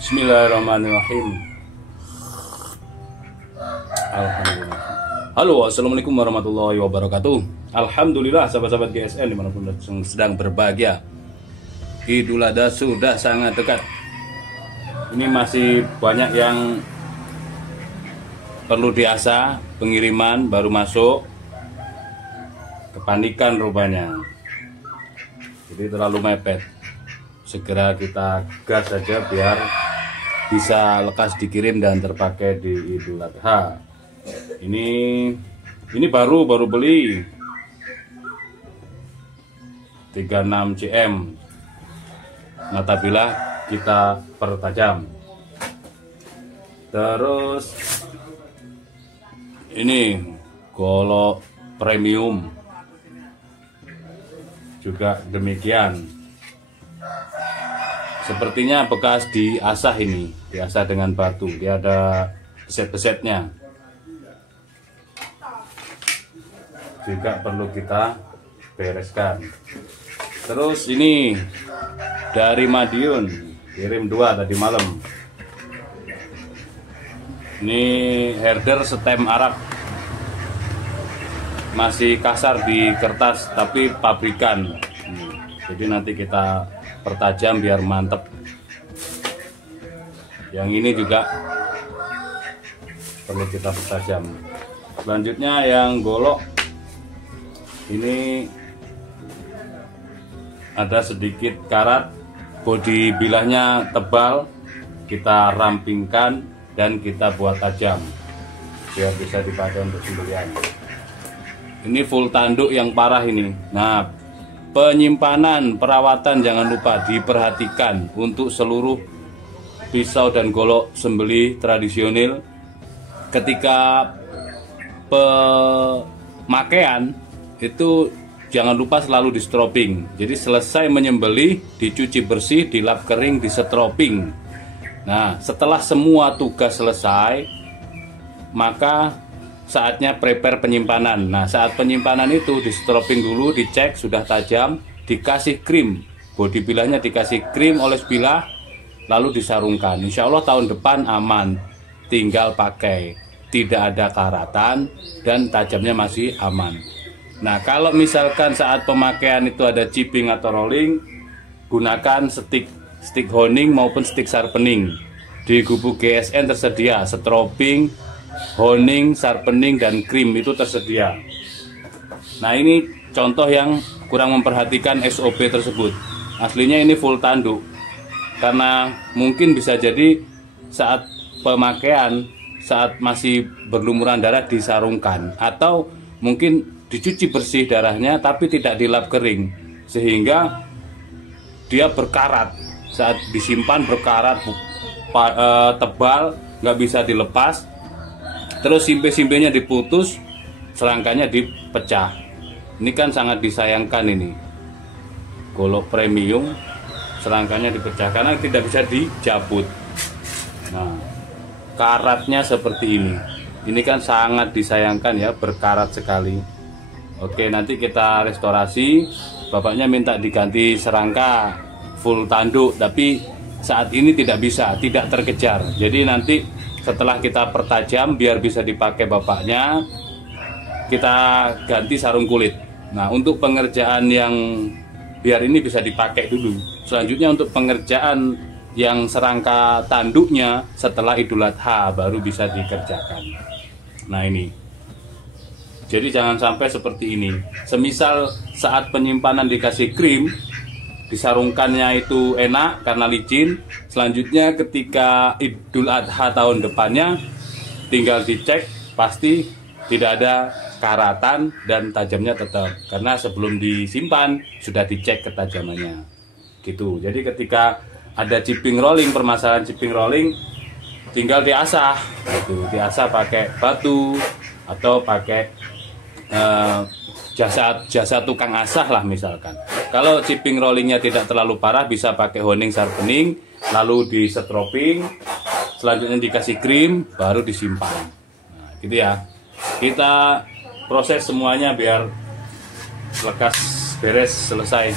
Bismillahirrahmanirrahim. Alhamdulillah. Halo, assalamualaikum warahmatullahi wabarakatuh. Alhamdulillah, sahabat-sahabat GSN dimanapun sedang berbahagia. Idul Adha sudah sangat dekat. Ini masih banyak yang perlu diasah, pengiriman baru masuk, kepanikan rupanya. Jadi terlalu mepet. Segera kita gas saja biar bisa lekas dikirim dan terpakai di Idul Adha. Ini baru beli 36 cm. Natabilah kita pertajam. Terus ini golok premium juga demikian. Sepertinya bekas diasah ini, diasah dengan batu. Dia ada beset-besetnya. Juga perlu kita bereskan. Terus ini dari Madiun, kirim 2 tadi malam. Ini herder stem Arab. Masih kasar di kertas tapi pabrikan. Jadi nanti kita pertajam biar mantep. Yang ini juga perlu kita pertajam. Selanjutnya yang golok ini ada sedikit karat, bodi bilahnya tebal, kita rampingkan dan kita buat tajam biar bisa dipakai untuk sembelihan. Ini full tanduk yang parah ini. Nah, penyimpanan, perawatan jangan lupa diperhatikan untuk seluruh pisau dan golok sembelih tradisional. Ketika pemakaian itu jangan lupa selalu di stroping. Jadi selesai menyembelih, dicuci bersih, dilap kering, disetroping. Nah, setelah semua tugas selesai, maka saatnya prepare penyimpanan. Nah, saat penyimpanan itu di stroping dulu, dicek sudah tajam, dikasih krim, bodi bilahnya dikasih krim oles bilah, lalu disarungkan. Insya Allah tahun depan aman, tinggal pakai, tidak ada karatan dan tajamnya masih aman. Nah, kalau misalkan saat pemakaian itu ada chipping atau rolling, gunakan stick honing maupun stick sharpening. Di gubuk GSN tersedia stroping, honing, sharpening, dan krim itu tersedia. Nah, ini contoh yang kurang memperhatikan SOP tersebut. Aslinya ini full tanduk. Karena mungkin bisa jadi saat pemakaian, saat masih berlumuran darah disarungkan. Atau mungkin dicuci bersih darahnya tapi tidak dilap kering. Sehingga dia berkarat. Saat disimpan berkarat, tebal, nggak bisa dilepas. Terus simpe-simpenya diputus, serangkanya dipecah. Ini kan sangat disayangkan ini. Golok premium, serangkanya dipecah karena tidak bisa dijabut. Nah, karatnya seperti ini. Ini kan sangat disayangkan ya, berkarat sekali. Oke, nanti kita restorasi. Bapaknya minta diganti serangka full tanduk, tapi saat ini tidak bisa, tidak terkejar. Jadi nanti setelah kita pertajam biar bisa dipakai bapaknya, kita ganti sarung kulit. Nah, untuk pengerjaan yang biar ini bisa dipakai dulu. Selanjutnya untuk pengerjaan yang serangka tanduknya setelah Idul Adha baru bisa dikerjakan. Nah, ini. Jadi jangan sampai seperti ini. Semisal saat penyimpanan dikasih krim, disarungkannya itu enak karena licin. Selanjutnya ketika Idul Adha tahun depannya tinggal dicek, pasti tidak ada karatan dan tajamnya tetap. Karena sebelum disimpan sudah dicek ketajamannya. Gitu. Jadi ketika ada chipping rolling, permasalahan chipping rolling, tinggal diasah. Gitu. Diasah pakai batu atau pakai jasa tukang asah lah misalkan. Kalau chipping rollingnya tidak terlalu parah, bisa pakai honing sharpening, lalu di stroping, selanjutnya dikasih krim, baru disimpan. Nah, gitu ya. Kita proses semuanya biar lekas beres selesai.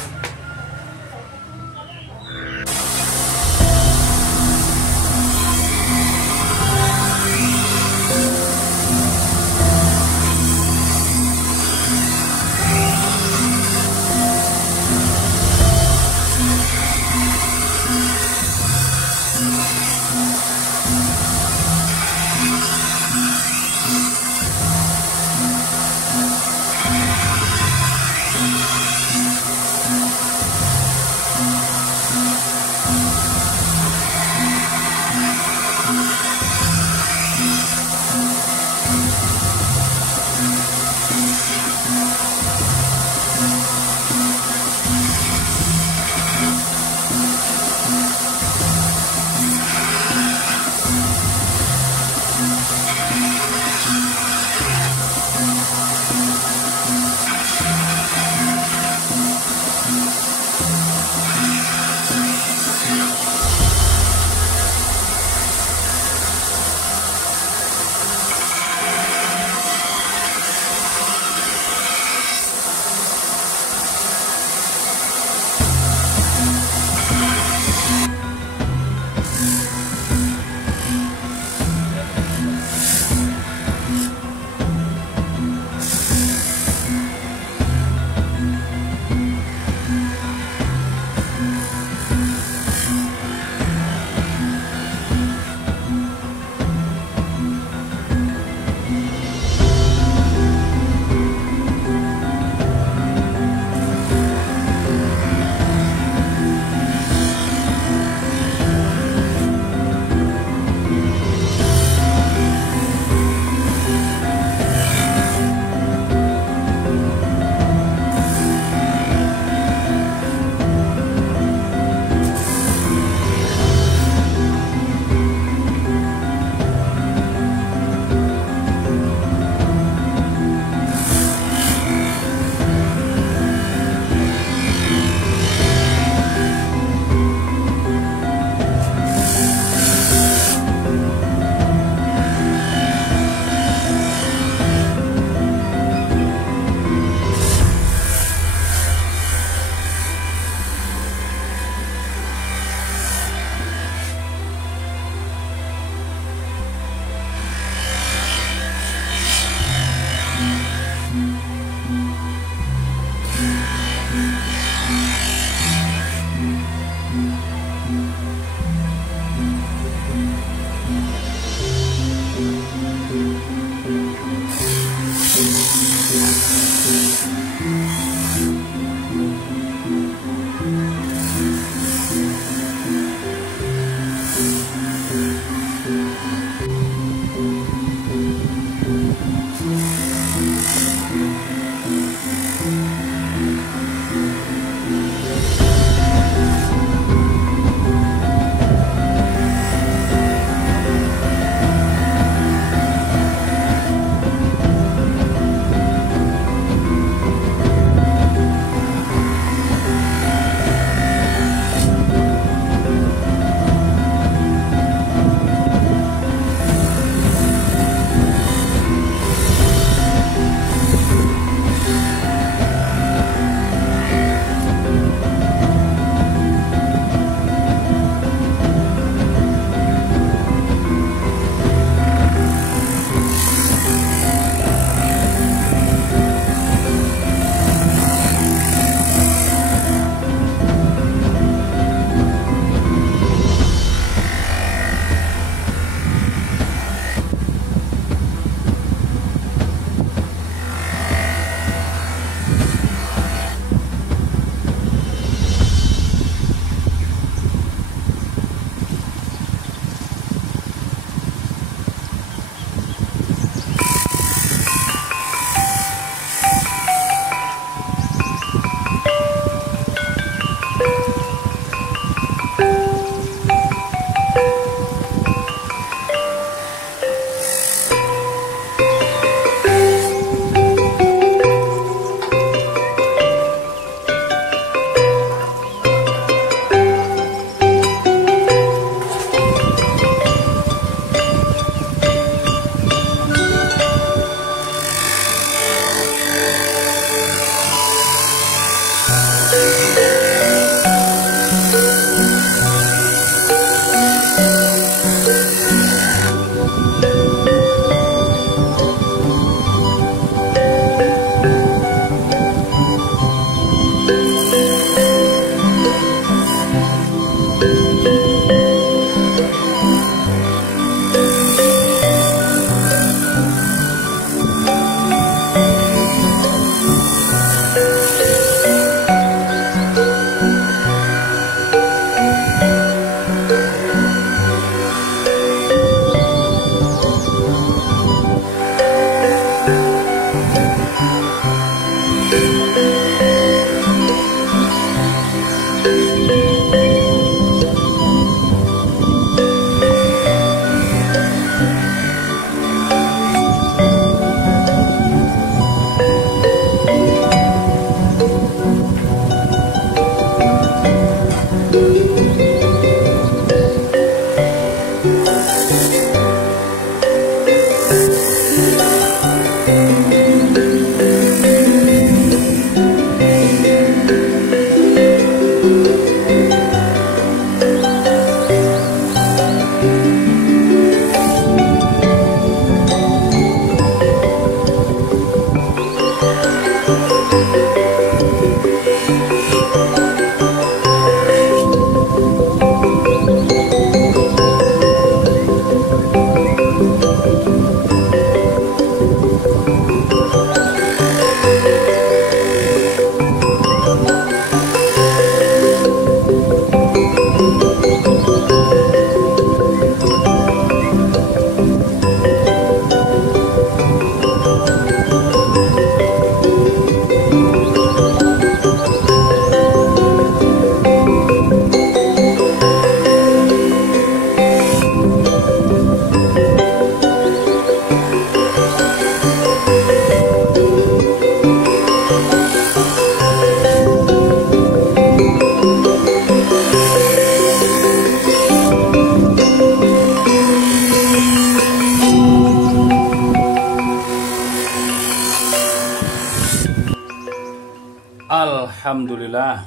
Alhamdulillah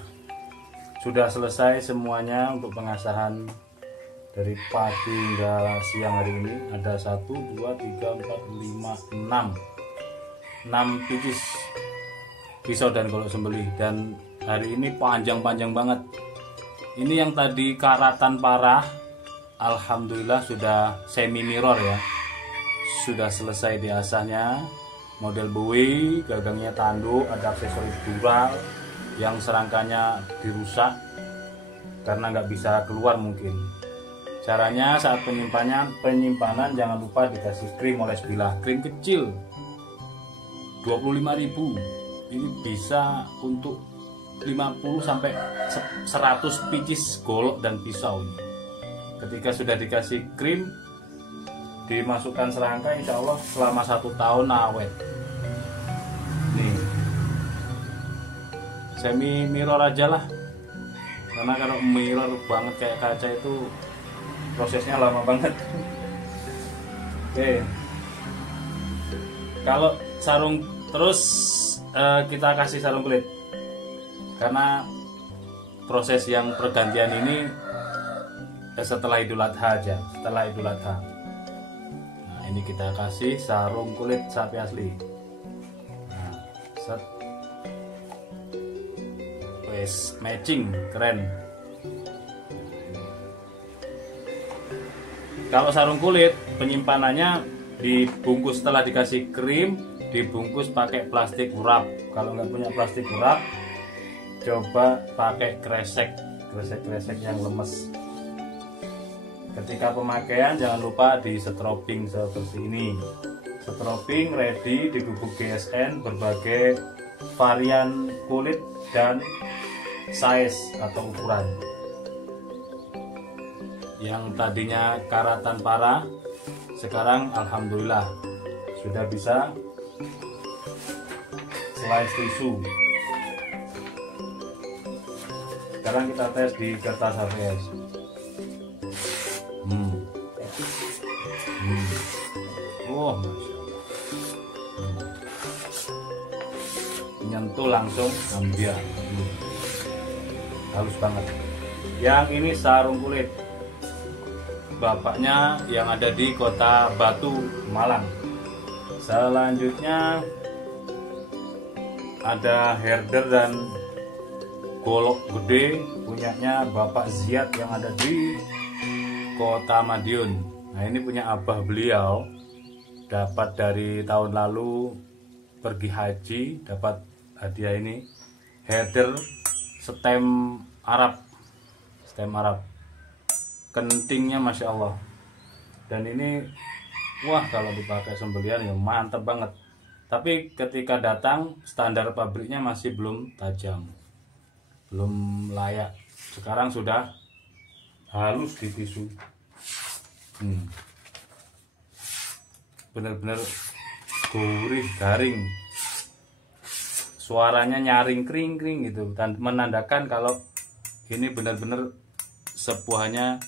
sudah selesai semuanya untuk pengasahan dari pagi hingga siang hari ini. Ada 1, 2, 3, 4, 5, 6 pieces pisau dan golok sembelih, dan hari ini panjang-panjang banget. Ini yang tadi karatan parah, alhamdulillah sudah semi mirror ya, sudah selesai diasahnya. Model buoy, gagangnya tanduk, ada aksesoris dural yang serangkanya dirusak karena nggak bisa keluar mungkin. Caranya saat penyimpanan jangan lupa dikasih krim oles bilah, krim kecil 25.000. Ini bisa untuk 50 sampai 100 pieces golok dan pisau. Ketika sudah dikasih krim, dimasukkan serangka, insya Allah selama 1 tahun awet. Nih, semi mirror aja lah, karena kalau mirror banget kayak kaca itu prosesnya lama banget. Oke, kalau sarung terus kita kasih sarung kulit, karena proses yang pergantian ini setelah Idul Adha aja, setelah Idul Adha. Ini kita kasih sarung kulit sapi asli. Nah, set. Wes matching, keren. Kalau sarung kulit penyimpanannya dibungkus, setelah dikasih krim dibungkus pakai plastik wrap. Kalau nggak punya plastik wrap, coba pakai kresek yang lemes. Ketika pemakaian jangan lupa di strobing seperti ini. Strobing ready di gubuk GSN, berbagai varian kulit dan size atau ukuran. Yang tadinya karatan parah, sekarang alhamdulillah sudah bisa slice tisu. Sekarang kita tes di kertas HVS. Oh, Masya Allah. Nyentuh langsung ambil. Halus banget. Yang ini sarung kulit, bapaknya yang ada di Kota Batu, Malang. Selanjutnya ada herder dan golok gede punyanya Bapak Ziad yang ada di Kota Madiun. Nah, ini punya abah beliau, dapat dari tahun lalu pergi haji, dapat hadiah ini herder stem Arab, kentingnya Masya Allah. Dan ini wah, kalau dipakai sembelian ya mantep banget. Tapi ketika datang standar pabriknya masih belum tajam, belum layak. Sekarang sudah halus di tisu. Bener-bener gurih, garing, suaranya nyaring, kring gitu, dan menandakan kalau ini benar-benar sepuhannya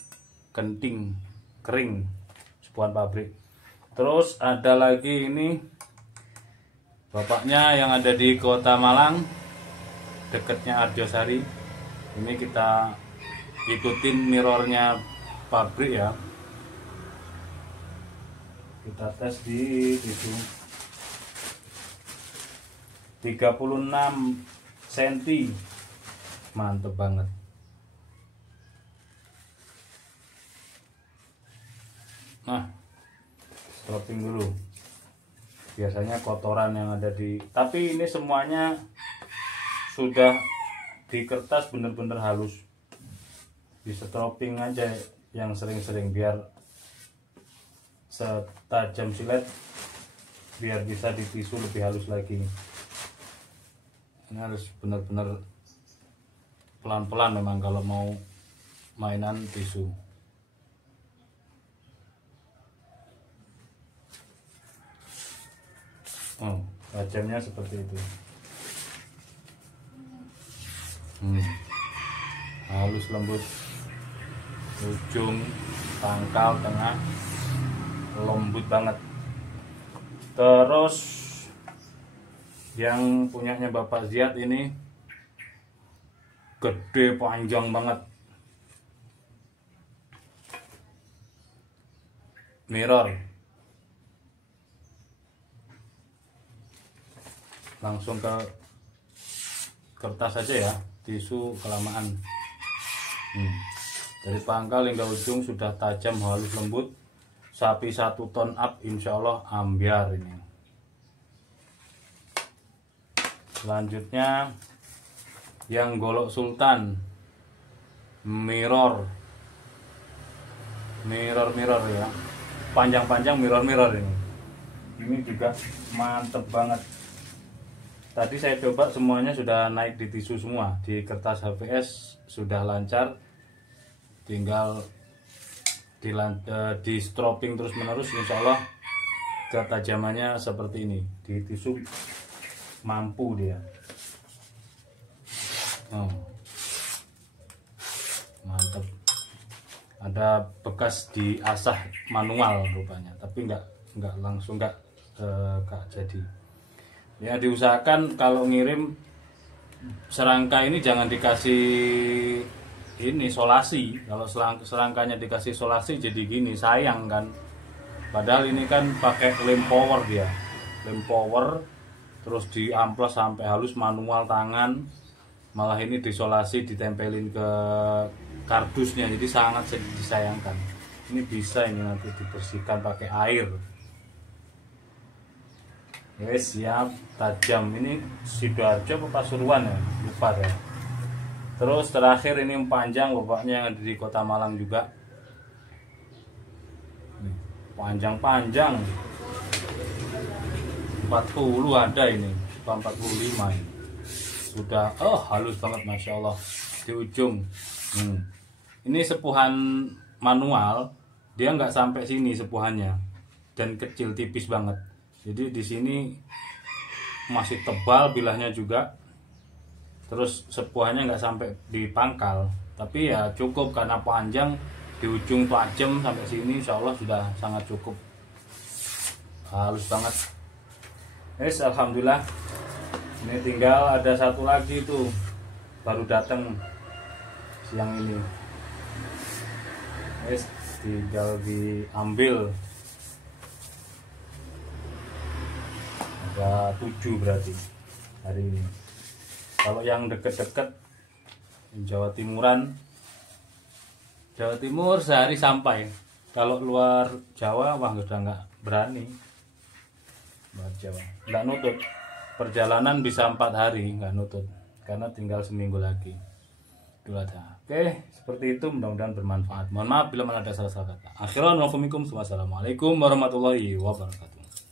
kenting, kering, sepuhan pabrik. Terus ada lagi ini bapaknya yang ada di Kota Malang, dekatnya Arjosari. Ini kita ikutin mirrornya pabrik ya. Kita tes di tisu 36 cm, mantep banget. Nah, strobing dulu. Biasanya kotoran yang ada di, tapi ini semuanya sudah di kertas bener-bener halus. Di strobing aja yang sering-sering biar setajam silet, biar bisa di tisu lebih halus lagi. Ini harus benar-benar pelan-pelan memang kalau mau mainan tisu. Oh, tajamnya seperti itu. Halus lembut, ujung, pangkal, tengah lembut banget. Terus yang punyanya Bapak Ziad ini gede panjang banget. Mirror. Langsung ke kertas aja ya, tisu kelamaan. Dari pangkal hingga ujung sudah tajam, halus, lembut. Sapi 1 ton up, insya Allah ambiar ini. Selanjutnya yang golok sultan, mirror ya, panjang-panjang mirror ini juga mantep banget. Tadi saya coba semuanya sudah naik di tisu semua, di kertas HVS sudah lancar, tinggal di stropping terus menerus, insya Allah ketajamannya seperti ini. Di tisu mampu dia. Mantap. Ada bekas diasah manual rupanya, tapi nggak langsung nggak jadi. Ya diusahakan kalau ngirim serangka ini jangan dikasih ini solasi. Kalau serangkanya dikasih solasi jadi gini, sayang kan. Padahal ini kan pakai lem power dia, lem power, terus diamplas sampai halus manual tangan. Malah ini disolasi, ditempelin ke kardusnya, jadi sangat disayangkan. Ini bisa ini nanti dibersihkan pakai air. Wes siap, tajam. Ini Sidoarjo apa Pasuruan ya, lupa ya. Terus terakhir ini yang panjang, bapaknya yang ada di Kota Malang juga. Panjang-panjang, 40 ada ini, 45 ini. Sudah halus banget, masya Allah. Di ujung ini sepuhan manual, dia nggak sampai sini sepuhannya, dan kecil tipis banget. Jadi di sini masih tebal bilahnya juga. Terus sepuhannya nggak sampai di pangkal, tapi ya cukup karena panjang, di ujung tajam sampai sini, insya Allah sudah sangat cukup. Halus banget. Alhamdulillah. Ini tinggal ada satu lagi tuh, baru datang siang ini. Tinggal diambil. Ada 7 berarti hari ini. Kalau yang deket-deket Jawa Timur sehari sampai. Kalau luar Jawa wah udah nggak berani. Luar Jawa nggak nutut. Perjalanan bisa 4 hari nggak nutut, karena tinggal seminggu lagi. Oke, seperti itu, mudah-mudahan bermanfaat. Mohon maaf bila mana ada salah-salah kata. Wassalamualaikum warahmatullahi wabarakatuh.